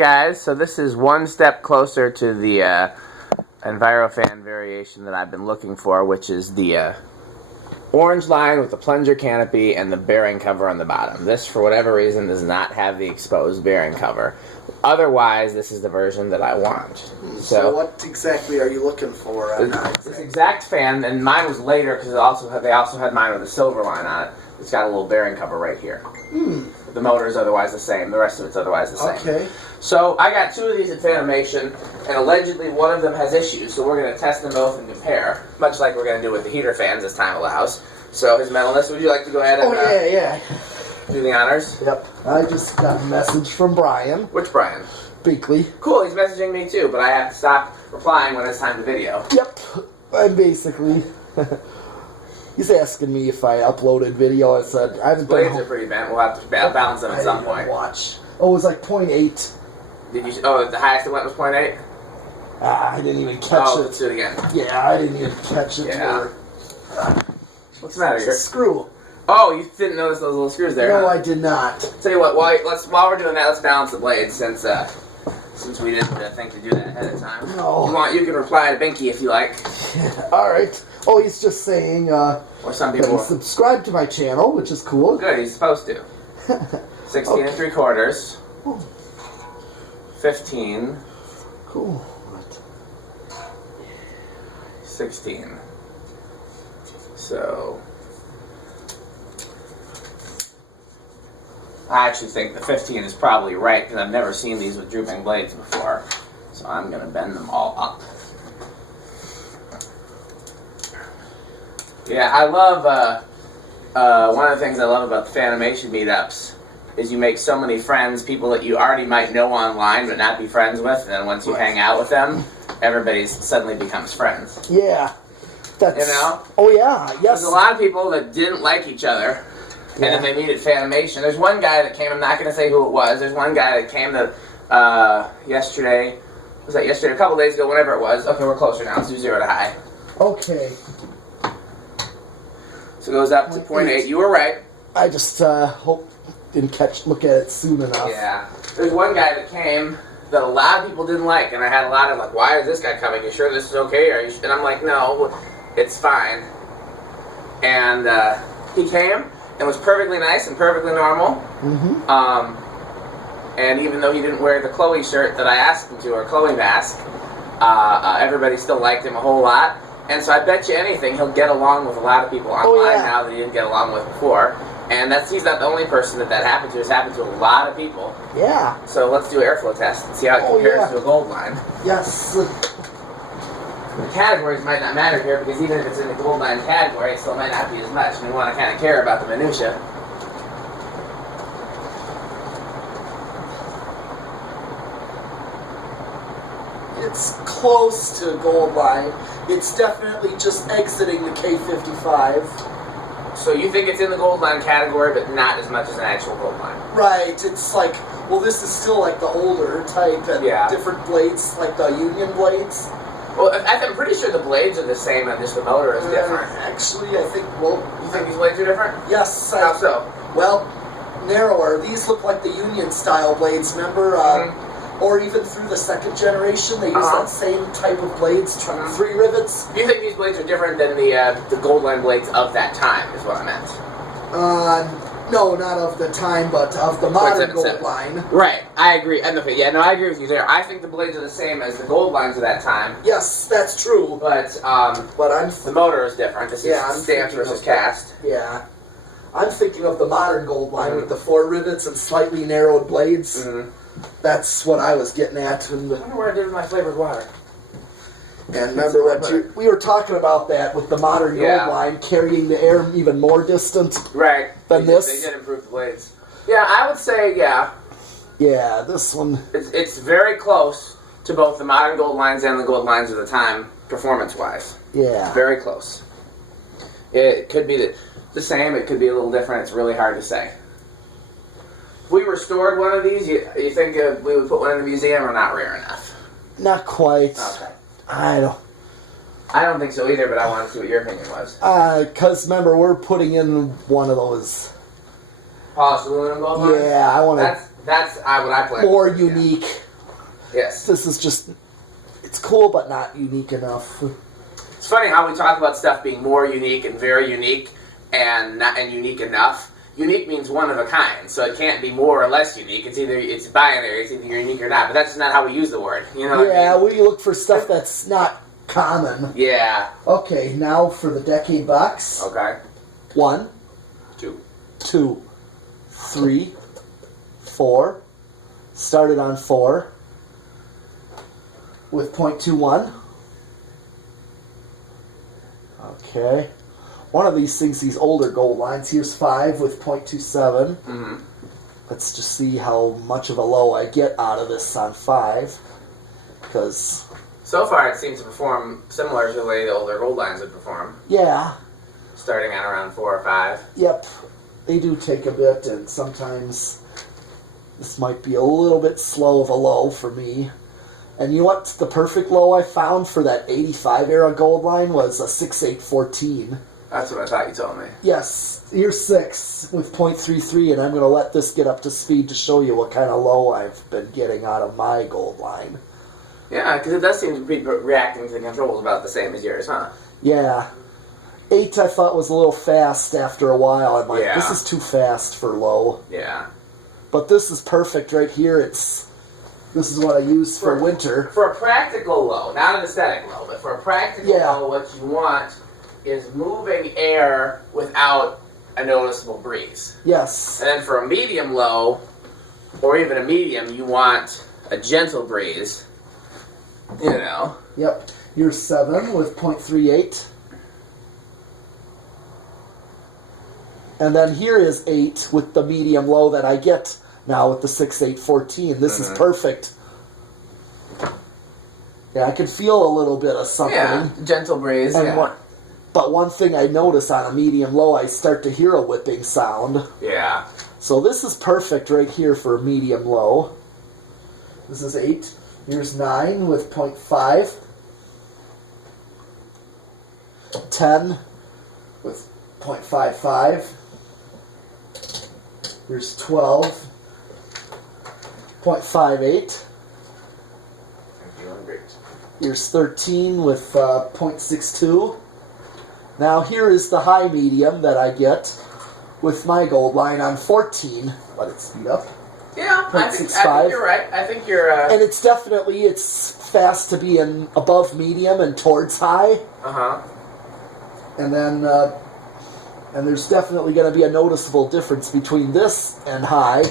Guys, so this is one step closer to the Envirofan variation that I've been looking for, which is the orange line with the plunger canopy and the bearing cover on the bottom. This, for whatever reason, does not have the exposed bearing cover. Otherwise, this is the version that I want. So what exactly are you looking for? This exact fan, and mine was later because they also had mine with a silver line on it. It's got a little bearing cover right here. The motor is otherwise the same. The rest of it's otherwise the same. Okay. So I got two of these at Fanimation, and allegedly one of them has issues. So we're going to test them both and compare, much like we're going to do with the heater fans as time allows. So His Metalness, would you like to go ahead and do the honors? Yep. I just got a message from Brian. Which Brian? Beakley. Cool. He's messaging me too, but I have to stop replying when it's time to video. Yep. I'm basically. He's asking me if I uploaded video. I said I haven't. Blades are pretty bent. We'll have to balance them at some point. Watch. Oh, it was like 0.8. Did you? Oh, the highest it went was 0.8. I didn't even catch it. Let's do it again. Yeah, I didn't even catch it. Yeah. What's the matter here? Screw. Oh, you didn't notice those little screws there? No, huh? I did not. Tell you what, while we're doing that, let's balance the blades since we didn't think to do that ahead of time. No. You can reply to Binky if you like. All right. Oh, he's just saying. Or some people subscribe to my channel, which is cool. Good, he's supposed to. 16 and 3/4. 15. Cool. 16. So I actually think the 15 is probably right because I've never seen these with drooping blades before. So I'm going to bend them all up. Yeah, I love, one of the things I love about the Fanimation meetups is you make so many friends, people that you already might know online but not be friends with, and then once you hang out with them, everybody suddenly becomes friends. Yeah. That's, you know? Oh, yeah. Yes. There's a lot of people that didn't like each other, and then they meet at Fanimation. There's one guy that came, I'm not going to say who it was, there's one guy that came to, yesterday, was that yesterday, a couple days ago, whenever it was. Okay, we're closer now, let's do 0 to high. Okay. So it goes up to 0.8. You were right. I just didn't look at it soon enough. Yeah. There's one guy that came that a lot of people didn't like, and I had a lot of like, why is this guy coming? You sure this is okay? And I'm like, no, it's fine. And he came and was perfectly nice and perfectly normal. And even though he didn't wear the Chloe shirt that I asked him to, or Chloe mask, everybody still liked him a whole lot. And so I bet you anything, he'll get along with a lot of people online now that he didn't get along with before. And he's not the only person that happened to. It's happened to a lot of people. Yeah. So let's do an airflow test and see how it compares to a gold line. Yes. The categories might not matter here because even if it's in the gold line category, it still might not be as much. And we want to kind of care about the minutia. It's close to gold line. It's definitely just exiting the K55. So you think it's in the gold line category, but not as much as an actual gold line? Right. It's like, well, this is still like the older type and different blades, like the Union blades. Well, I'm pretty sure the blades are the same and just the motor is different. Actually, I think, well... You think these blades are different? Yes. How so? Well, narrower. These look like the Union style blades, remember? Or even through the second generation, they use that same type of blades, 3 rivets. Do you think these blades are different than the gold line blades of that time, is what I meant? No, not of the time, but of the modern gold line. Right, I agree. I agree with you there. I think the blades are the same as the gold lines of that time. Yes, that's true. But the motor is different. This is stamped versus cast. Yeah. I'm thinking of the modern gold line with the 4 rivets and slightly narrowed blades. That's what I was getting at. I wonder what I did with my flavored water. And remember what we were talking about that with the modern gold line carrying the air even more distant than this. They did improve the blades. Yeah, I would say, yeah, this one. It's very close to both the modern gold lines and the gold lines of the time, performance-wise. Yeah. Very close. It could be the same, it could be a little different. It's really hard to say. If we restored one of these, you think we would put one in the museum or not rare enough? Not quite. Okay. I don't think so either, but I want to see what your opinion was. Because remember, we're putting in one of those. Polished aluminum gold lines? Yeah, I want to. That's what I plan. More unique. Yes. This is just, it's cool, but not unique enough. It's funny how we talk about stuff being more unique and very unique and not and unique enough. Unique means one of a kind, so it can't be more or less unique. It's binary. It's either you're unique or not. But that's just not how we use the word. You know what I mean? We look for stuff that's not common. Yeah. Okay, now for the decade box. Okay. 1, 2, 2, 3, 4. Started on 4 with 0.21. Okay. One of these things, these older gold lines, here's 5 with 0.27. Mm-hmm. Let's just see how much of a low I get out of this on 5. Because... so far it seems to perform similar to the way the older gold lines would perform. yeah. Starting at around 4 or 5. Yep. They do take a bit, and sometimes this might be a little bit slow of a low for me. And you know what? The perfect low I found for that 85 era gold line was a 6814. That's what I thought you told me. Yes, here's 6 with 0.33, and I'm going to let this get up to speed to show you what kind of low I've been getting out of my gold line. Yeah, because it does seem to be reacting to the controls about the same as yours, huh? Yeah. 8 I thought was a little fast after a while. I'm like, this is too fast for low. Yeah. But this is perfect right here. This is what I use for winter. For a practical low, not an aesthetic low, but for a practical low, what you want is moving air without a noticeable breeze. Yes. And then for a medium low, or even a medium, you want a gentle breeze. You know. Yep. Here's 7 with 0.38. And then here is 8 with the medium low that I get now with the 6814. This is perfect. Yeah, I can feel a little bit of something. Yeah, gentle breeze. And but one thing I notice on a medium low, I start to hear a whipping sound. Yeah. So this is perfect right here for a medium low. This is 8. Here's 9 with 0.5. 10 with 0.55. Here's 12. 0.58. Here's 13 with 0.62. Now here is the high medium that I get with my gold line on 14. Let it speed up. Yeah, I think you're right. I think you're... And it's definitely, it's fast to be in above medium and towards high. Uh-huh. And then, and there's definitely going to be a noticeable difference between this and high.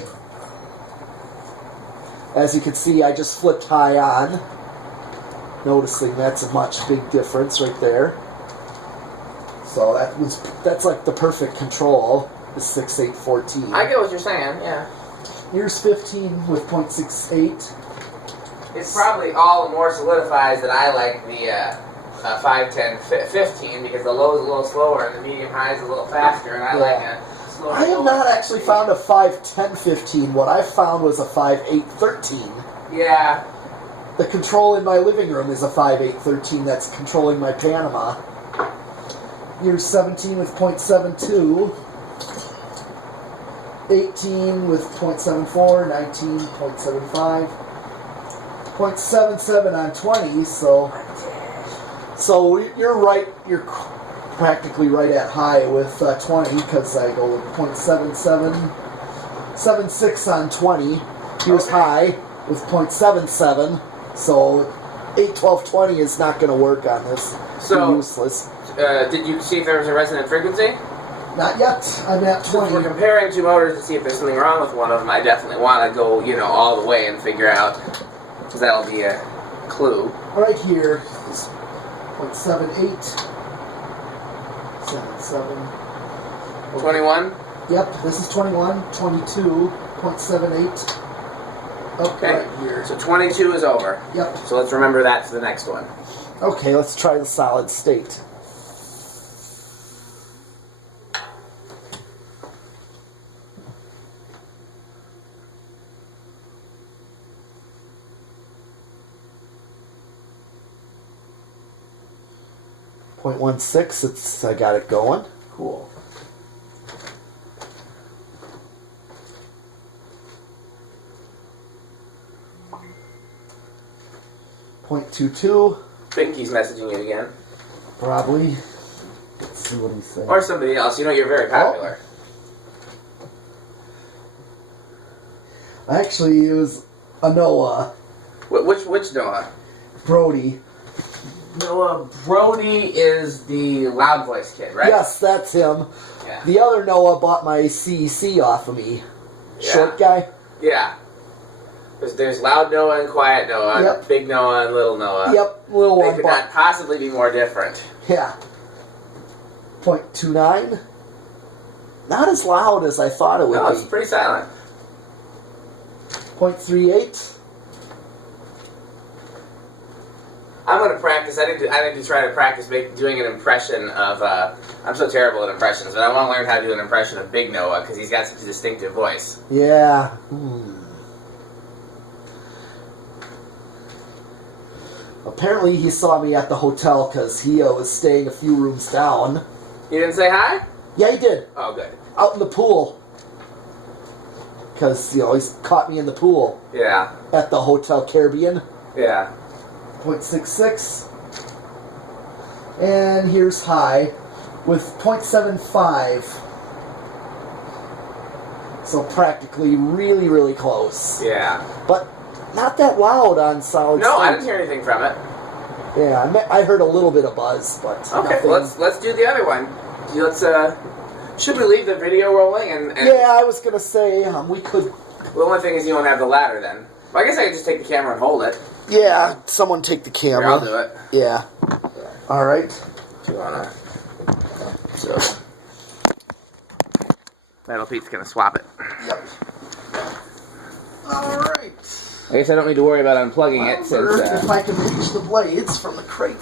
As you can see, I just flipped high on. Noticing that's a much big difference right there. So that's like the perfect control, the 6814. I get what you're saying, yeah. Here's 15 with 0.68. It's probably all the more solidifies that I like the 5, 10, 15 because the low is a little slower and the medium high is a little faster, and I like a slower. I have not actually found a 5, 10, 15. What I found was a 5, 8, 13. Yeah. The control in my living room is a 5, 8, 13 that's controlling my Panama. Here's 17 with 0.72. 18 with 0.74, 19, 0.75, 0.77 on 20, so you're right, you're practically right at high with 20, because I go with 0.77, 76 on 20, here's high with 0.77, so 8, 12, 20 is not going to work on this, so useless. Did you see if there was a resonant frequency? Not yet. I'm at 20. Since we're comparing two motors to see if there's something wrong with one of them, I definitely want to go, all the way and figure out, because that'll be a clue. Right here is 0.78, 77. 21? Yep, this is 21, 22, 0.78. Okay. Right here. So 22 is over. Yep. So let's remember that for the next one. Okay, let's try the solid state. .16, I got it going. Cool. .22. think he's messaging you again. Probably. Let's see what he's saying. Or somebody else. You know you're very popular. Oh. Actually, it was a Noah. Which Noah? Brody. Noah Brody is the loud voice kid, right? Yes, that's him. Yeah. The other Noah bought my CEC off of me. Yeah. Short guy. Yeah. There's loud Noah and quiet Noah, Yep. big Noah and little Noah. Yep, little They one. could not possibly be more different. Yeah. .29. Not as loud as I thought it would No, be. it's pretty silent. .38. I'm going to practice. I need to try to practice doing an impression of. I'm so terrible at impressions, but I want to learn how to do an impression of Big Noah because he's got such a distinctive voice. Yeah. Apparently he saw me at the hotel because he was staying a few rooms down. You didn't say hi? Yeah, he did. Oh, good. Out in the pool. Because, he's caught me in the pool. Yeah. At the Hotel Caribbean. Yeah. .66. And here's high with .75. So practically really, really close. Yeah. But not that loud on solid No, state. I didn't hear anything from it. Yeah, I heard a little bit of buzz, but Okay, nothing. let's do the other one. Let's should we leave the video rolling and Yeah, I was gonna say we could. the only thing is you don't have the ladder then. Well, I guess I could just take the camera and hold it. Yeah, someone take the camera. Here, I'll do it. Yeah. All right. If you wanna. So Metal Pete's gonna swap it. Yep. All right. I guess I don't need to worry about unplugging it since. If I can reach the blades from the crate,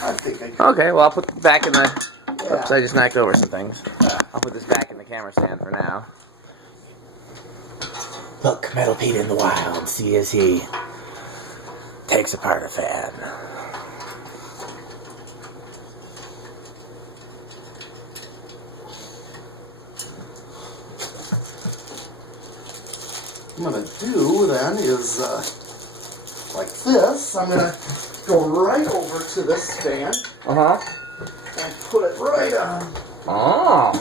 I think I can. Okay, well I'll put it back in the. Yeah. Oops, I just knocked over some things. I'll put this back in the camera stand for now. Look, Metal Pete in the wild. See as he takes apart a fan. What I'm gonna do then is like this. I'm gonna go right over to this fan and put it right on. Oh.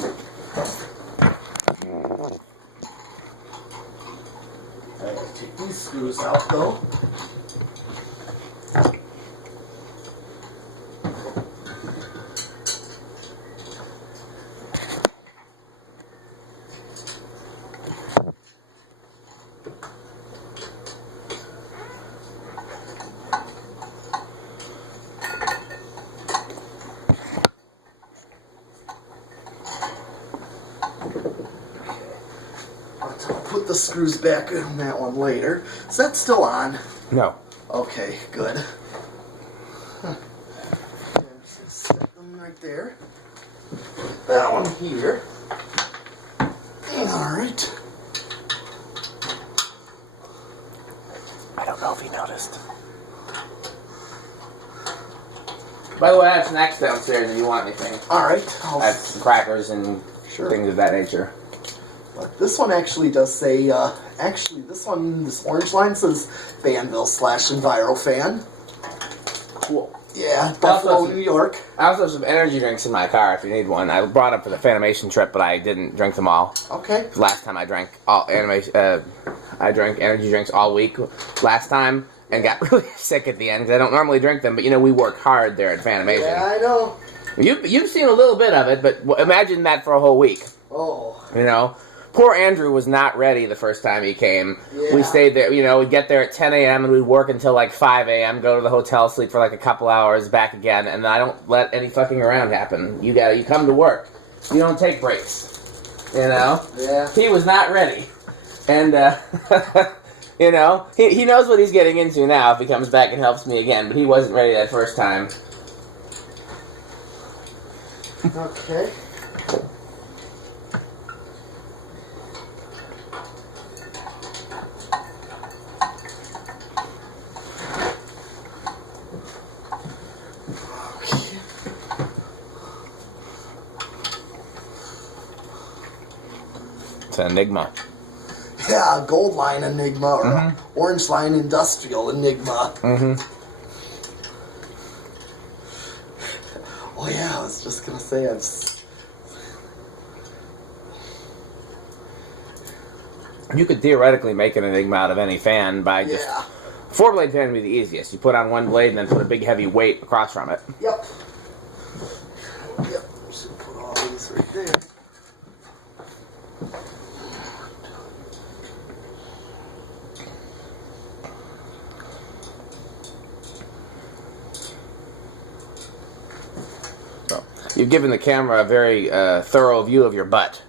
I gotta take these screws out though. I'll put the screws back in that one later. Is that still on? No. Okay, good. Huh. Yeah, I'm just gonna stick them right there. That one here. Alright. I don't know if he noticed. By the way, I have snacks downstairs if you want anything. Alright. I have some crackers and things of that nature. But this one actually does say, this orange line says banvil / Envirofan. Cool. Yeah, Buffalo, New York. I also have some energy drinks in my car if you need one. I brought them for the Fanimation trip, but I didn't drink them all. Okay. Last time I drank I drank energy drinks all week last time and got really sick at the end because I don't normally drink them. But we work hard there at Fanimation. Yeah, I know. You've seen a little bit of it, but imagine that for a whole week. Oh. Poor Andrew was not ready the first time he came. Yeah. We stayed there, we'd get there at 10 a.m. and we'd work until like 5 a.m., go to the hotel, sleep for like a couple hours, back again, and I don't let any fucking around happen. You come to work. You don't take breaks. Yeah. He was not ready. And, he knows what he's getting into now if he comes back and helps me again, but he wasn't ready that first time. Okay. It's an enigma. Yeah, gold line enigma or orange line industrial enigma. Oh yeah, I was just gonna say You could theoretically make an Enigma out of any fan by just... Yeah. 4-blade fan would be the easiest. You put on one blade and then put a big heavy weight across from it. Yep. Yep. Should put all these right there. So, you've given the camera a very thorough view of your butt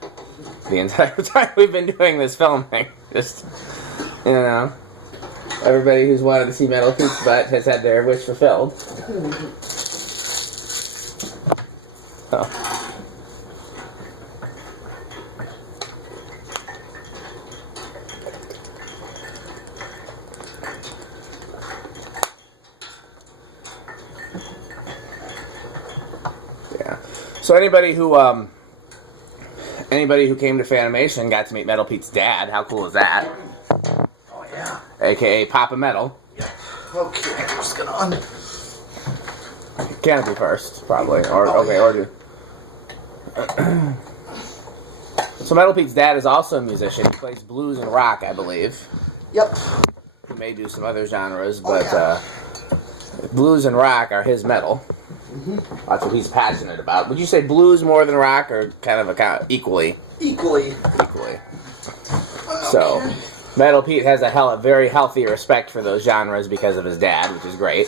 the entire time we've been doing this filming. Just, you know, everybody who's wanted to see Metal Pete's butt has had their wish fulfilled. Oh. Yeah. So anybody who came to Fanimation got to meet Metal Pete's dad. How cool is that? Oh yeah. AKA Papa Metal. Yep. Okay, I'm just gonna Canopy first, probably. Or Oh, okay, yeah. or do. So Metal Pete's dad is also a musician. He plays blues and rock, I believe. Yep. He may do some other genres, Oh, but yeah. blues and rock are his metal. Mm-hmm. That's what he's passionate about. Would you say blues more than rock, or kind of equally? Equally. Equally. So, Metal Pete has a very healthy respect for those genres because of his dad, which is great.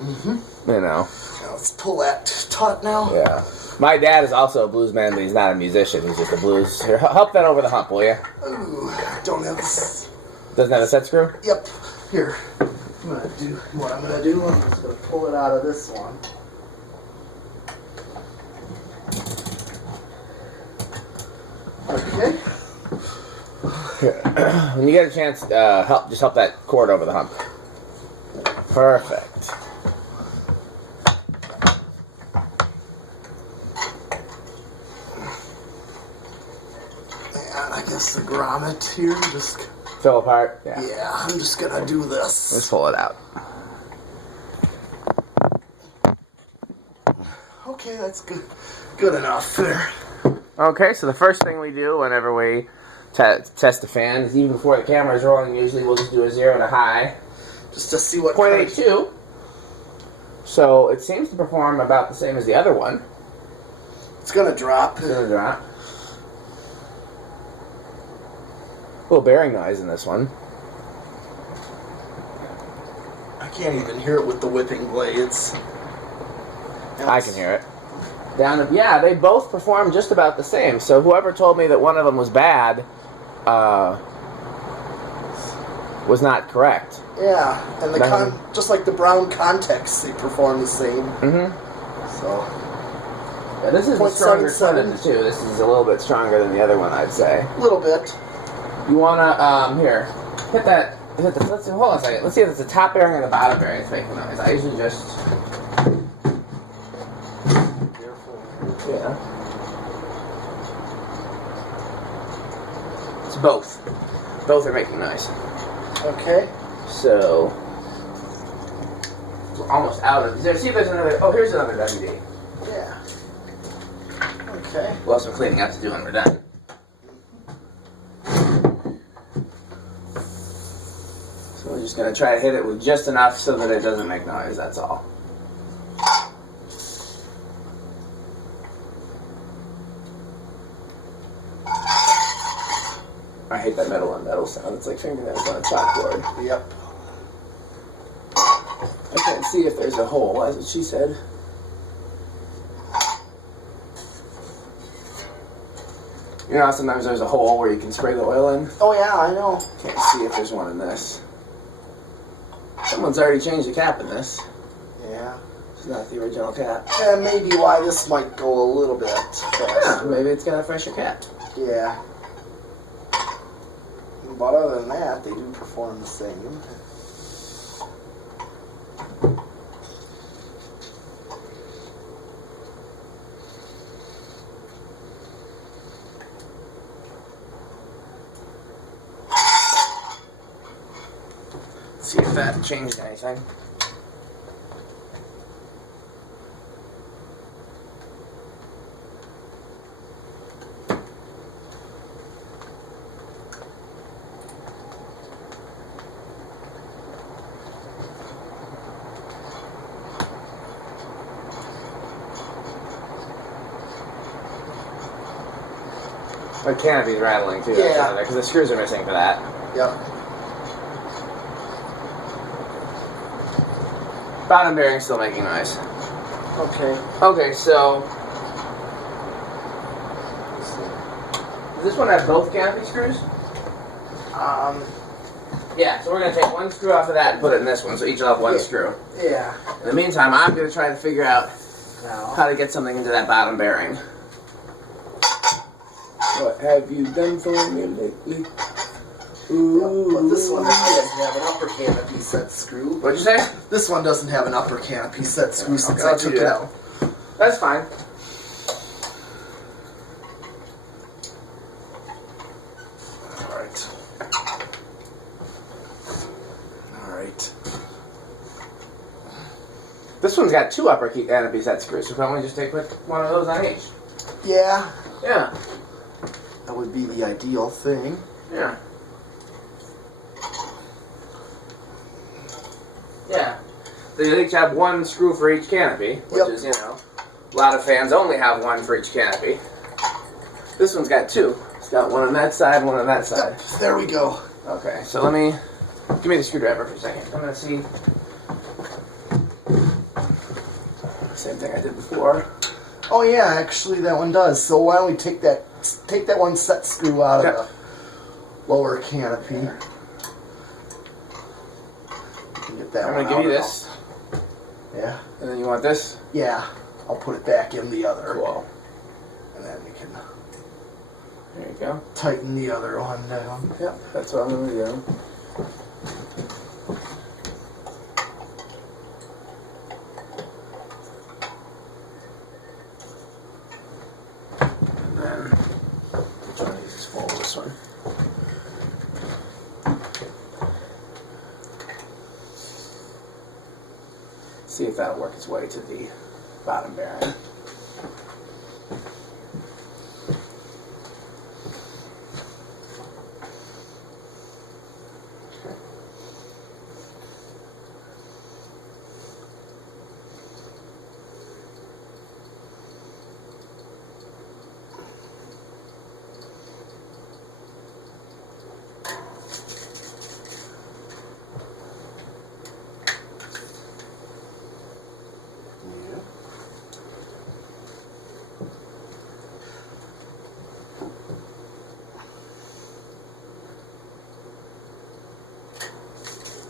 Mm-hmm. You know. Now let's pull that taut now. Yeah. My dad is also a blues man, but he's not a musician. He's just a blues. Here, help that over the hump, will you? Ooh, don't have this. Doesn't have a set screw? Yep. Here. I'm gonna do what I'm gonna do. I'm just gonna pull it out of this one. Okay. When you get a chance, just help that cord over the hump. Perfect. And I guess the grommet here just... Fill apart? Yeah. Yeah, I'm just gonna do this. Let's pull it out. Okay, that's good. Good enough there. Okay, so the first thing we do whenever we test the fan is even before the camera is rolling, usually we'll just do a 0 and a high. Just to see what... 0.82. So it seems to perform about the same as the other one. It's gonna drop. It's going to drop. A little bearing noise in this one. I can't even hear it with the whipping blades. I can hear it. Yeah, they both perform just about the same. So whoever told me that one of them was bad was not correct. Yeah, and just like the brown contexts, they perform the same. Mm-hmm. So, Yeah, this is a stronger 0.77. twin of the two. This is a little bit stronger than the other one, I'd say. a little bit. You wanna here hit that? Hold on a second. Let's see if it's the top bearing or the bottom bearing that's making noise. I usually just yeah. It's both. Both are making noise. Okay. So we're almost out of. See if there's another. Oh, here's another WD. Yeah. Okay. We'll have some cleaning up to do when we're done. So we're just gonna try to hit it with just enough so that it doesn't make noise. That's all. I hate that metal on metal sound. It's like fingernails on a chalkboard. Yep. I can't see if there's a hole. That's what she said. You know how sometimes there's a hole where you can spray the oil in? Oh yeah, I know. Can't see if there's one in this. Someone's already changed the cap in this. Yeah. It's not the original cap. And maybe why this might go a little bit faster. Yeah, maybe it's got a fresher cap. Yeah. But other than that, they do perform the same. Let's see if that changed anything. The canopy's rattling too. Yeah. Because the screws are missing for that. Yep. Bottom bearing's still making noise. Okay. Okay, so does this one have both canopy screws? Yeah, so we're going to take one screw off of that and put it in this one, so each will have one screw. Yeah. In the meantime, I'm going to try to figure out Now. how to get something into that bottom bearing. What have you done for me lately? Ooh. But this one doesn't have an upper canopy set screw. What'd you say? This one doesn't have an upper canopy set screw since Okay, I took it out. That's fine. Alright. Alright. This one's got two upper canopy set screws, so why don't we just take one of those on each? Yeah. Yeah. That would be the ideal thing. Yeah. Yeah. So you each have one screw for each canopy, which is, you know, a lot of fans only have one for each canopy. This one's got two. It's got one on that side, one on that side. Yep. There we go. Okay, so let me, give me the screwdriver for a second. I'm going to see. Same thing I did before. Oh yeah, actually that one does. So why don't we take that one set screw out of the lower canopy. Get that I'm one going to give you out. this. Yeah. And then you want this? Yeah. I'll put it back in the other. Cool. And then we can There you go. tighten the other one down. Yep, that's what I'm going to do. And then, which one of these is full? This one. See if that'll work its way to the bottom bearing.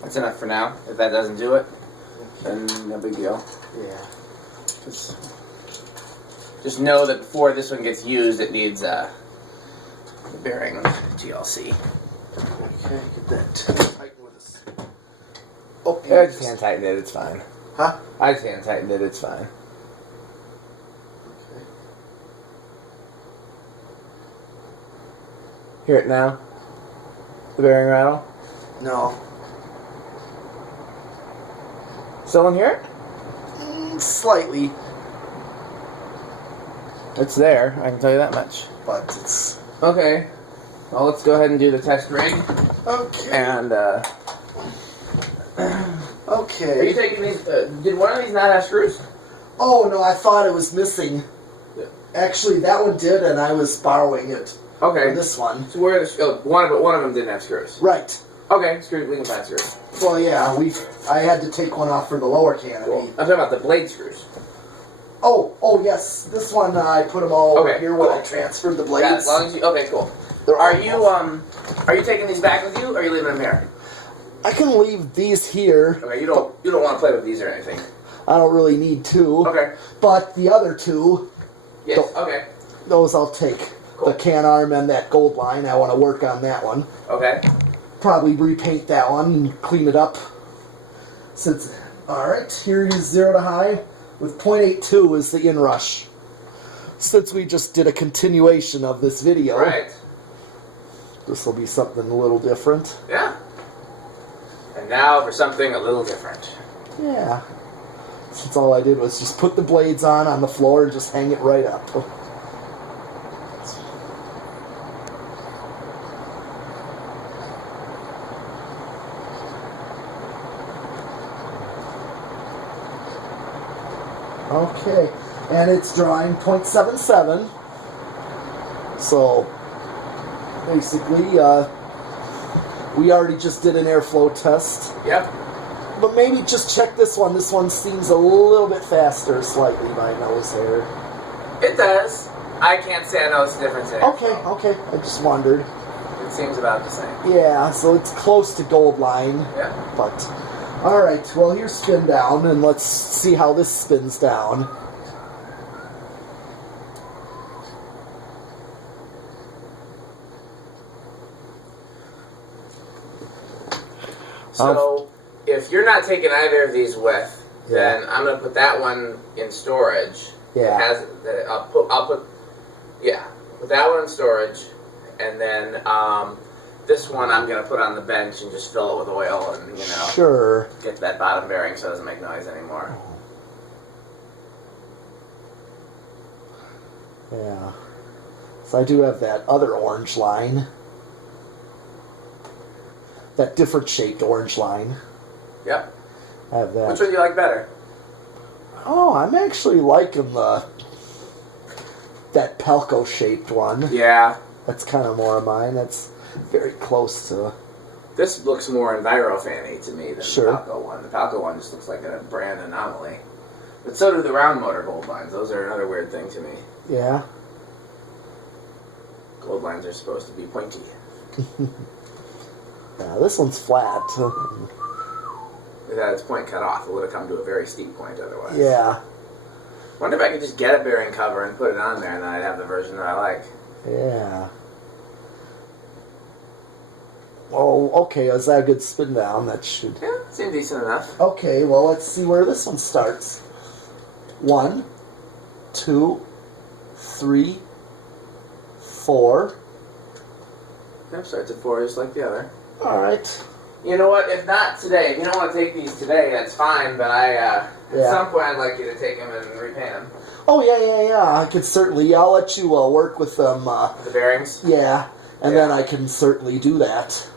That's enough for now. If that doesn't do it, then no big deal. Yeah. Just know that before this one gets used, it needs the bearing GLC. Okay, get that tighten with this. Oh, I just hand tightened it, it's fine. Huh? I just hand tightened it, it's fine. Okay. Hear it now? The bearing rattle? No. Still in here? Slightly, It's there, I can tell you that much. but it's Okay. Well, let's go ahead and do the test rig. okay. And, Okay. are you taking these, did one of these not have screws? Oh no, I thought it was missing. Yeah. Actually, that one did, and I was borrowing it. Okay. For this one. So where are the, one of them didn't have screws. Right. Okay, screw, we can find screws. Well, yeah, I had to take one off for the lower canopy. Cool. I'm talking about the blade screws. Oh yes, this one I put them all over Okay, here when cool. I transferred the Yeah, blades. as long as you, okay, cool. They're Are all- you taking these back with you, or are you leaving them here? I can leave these here. Okay, you don't want to play with these or anything. I don't really need to. Okay. But the other two, Yes. Okay. those I'll take. Cool. The can arm and that gold line. I want to work on that one. Okay. Probably repaint that one and clean it up. Since alright, here is 0 to high with 0.82 is the inrush. Since we just did a continuation of this video, Right. this will be something a little different. Yeah. And now for something a little different. Yeah. Since all I did was just put the blades on the floor and just hang it right up. Okay, and it's drawing 0.77. So basically. We already just did an airflow test. Yep. But maybe just check this one. This one seems a little bit faster, slightly, my nose hair. It does. I can't say I notice the difference in it. Okay. I just wondered. It seems about the same. Yeah, so it's close to gold line. Yeah. But, alright, well, here's spin down, and let's see how this spins down. So, if you're not taking either of these with, then I'm going to put that one in storage. Yeah. Put that one in storage, and then this one I'm going to put on the bench and just fill it with oil and, Sure. get that bottom bearing so it doesn't make noise anymore. Yeah. So I do have that other orange line. That different shaped orange line. Yep. I have that. Which one do you like better? Oh, I'm actually liking that Pelco shaped one. Yeah. That's kind of more of mine. That's very close to. This looks more Envirofan-y to me than Sure. the Palco one. The Palco one just looks like a brand anomaly. But so do the round motor gold lines. Those are another weird thing to me. Yeah. Gold lines are supposed to be pointy. Yeah, this one's flat. It had its point cut off. It would have come to a very steep point otherwise. Yeah. Wonder if I could just get a bearing cover and put it on there, and then I'd have the version that I like. Yeah. Oh, okay. Is that a good spin down? That should. Yeah, seemed decent enough. Okay, well, let's see where this one starts. 1, 2, 3, 4. Yep, starts at 4 just like the other. Alright. You know what? If not today, if you don't want to take these today, that's fine. But at some point, I'd like you to take them and repaint them. Oh, yeah. I could certainly. Yeah, I'll let you work with them. The bearings? Yeah, and then I can certainly do that.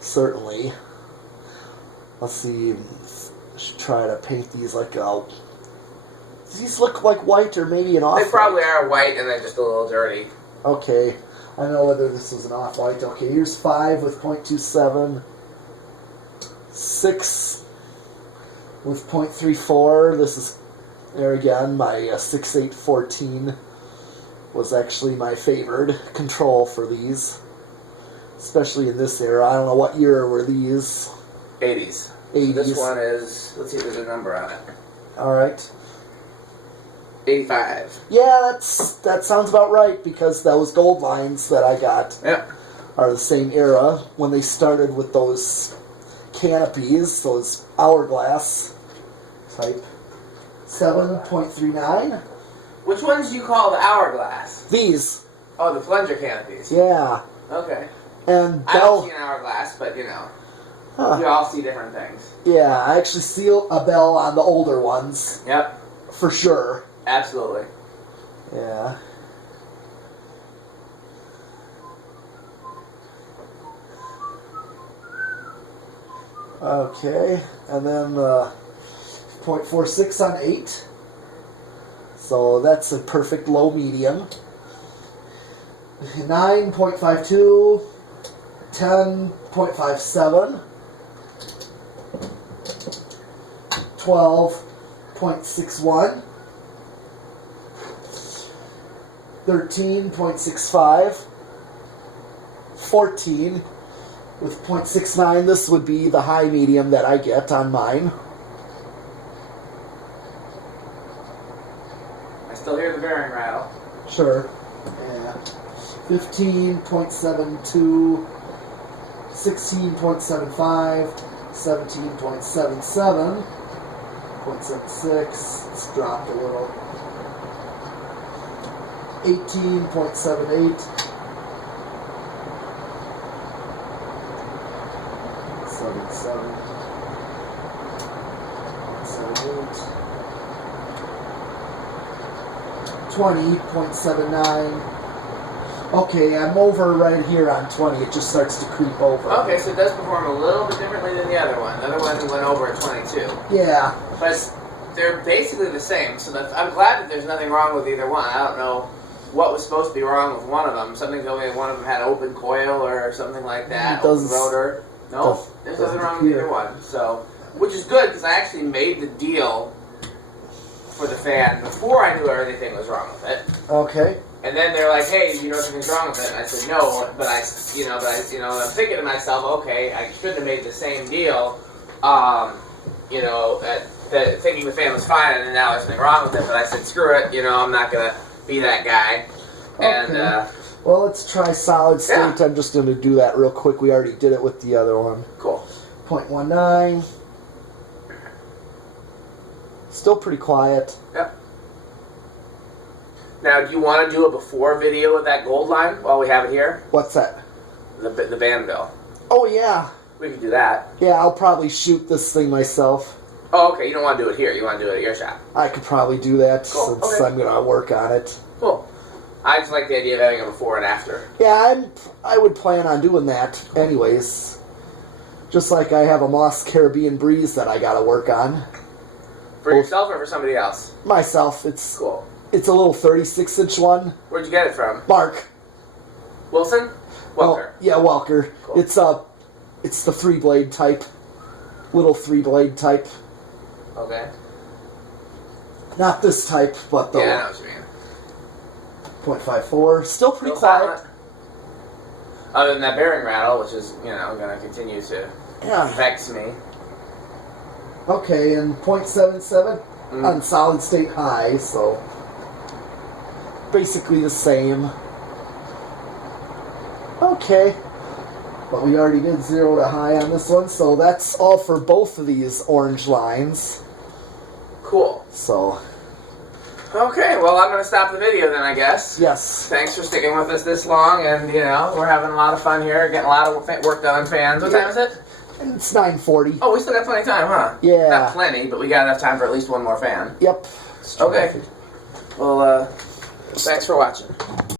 Certainly. Let's see. I should try to paint these like a. Does these look like white or maybe an off-white? They probably are white and they're just a little dirty. Okay. I know whether this is an off-white. Okay, here's 5 with .27. 6 with .34. This is, there again, my 6814 was actually my favored control for these. Especially in this era. I don't know what year were these. 80s. 80s. So this one is, let's see if there's a number on it. Alright. 85. Yeah, that sounds about right, because those gold lines that I got are the same era when they started with those canopies, those hourglass type. 7.39. Which ones do you call the hourglass? These. Oh, the plunger canopies. Yeah. Okay. And I don't see an hourglass, but you all see different things. Yeah, I actually see a bell on the older ones. Yep. For sure. Absolutely. Yeah. Okay, and then 0.46 on 8. So that's a perfect low medium. 9.52, 10.57, 12.61, 13.65, 14 with .69. This would be the high medium that I get on mine. I still hear the bearing rattle. Sure. Yeah. 15.72, 16.75, 17.77, 0.76. It's dropped a little. 18.78, 77, 78, 20.79. Okay, I'm over right here on 20. It just starts to creep over. Okay, so it does perform a little bit differently than the other one. The other one went over at 22. Yeah. But they're basically the same, so I'm glad that there's nothing wrong with either one. I don't know. what was supposed to be wrong with one of them. Something told me one of them had open coil or something like that. It doesn't- open rotor. No, there's nothing wrong with either one. So, which is good because I actually made the deal for the fan before I knew anything was wrong with it. Okay. And then they're like, "Hey, you know something's wrong with it?" And I said, "No," but I'm thinking to myself, "Okay, I shouldn't have made the same deal." Thinking the fan was fine, and now there's something wrong with it. But I said, "Screw it," I'm not gonna be that guy. And Okay. Well, let's try solid state. Yeah. I'm just going to do that real quick. We already did it with the other one. Cool. 0.19. Still pretty quiet. Yep. Now, do you want to do a before video with that gold line while we have it here? What's that? The banvil. Oh, yeah. We can do that. Yeah, I'll probably shoot this thing myself. Oh, okay. You don't want to do it here. You want to do it at your shop. I could probably do that Cool, since okay. I'm going to work on it. Cool. I just like the idea of having a before and after. Yeah, I would plan on doing that anyways. Just like I have a Moss Caribbean Breeze that I got to work on. For yourself or for somebody else? Myself. It's Cool. It's a little 36-inch one. Where'd you get it from? Mark. Wilson? Welker. Oh, yeah, Welker. Cool. It's the 3-blade type. Little 3-blade type. Okay. Not this type, but the Yeah, I know what you mean. 0.54. Still pretty Still quiet. silent. Other than that bearing rattle, which is, going to continue to Yeah. vex me. Okay, and 0.77 on solid state high, so basically the same. Okay. But we already did 0 to high on this one, so that's all for both of these orange lines. Cool. So, Okay, well, I'm going to stop the video then, I guess. yes. Thanks for sticking with us this long, and, we're having a lot of fun here, getting a lot of work done on fans. What time is it? And it's 9:40. Oh, we still got plenty of time, huh? Yeah. Not plenty, but we got enough time for at least one more fan. Yep. Okay. Well, thanks for watching.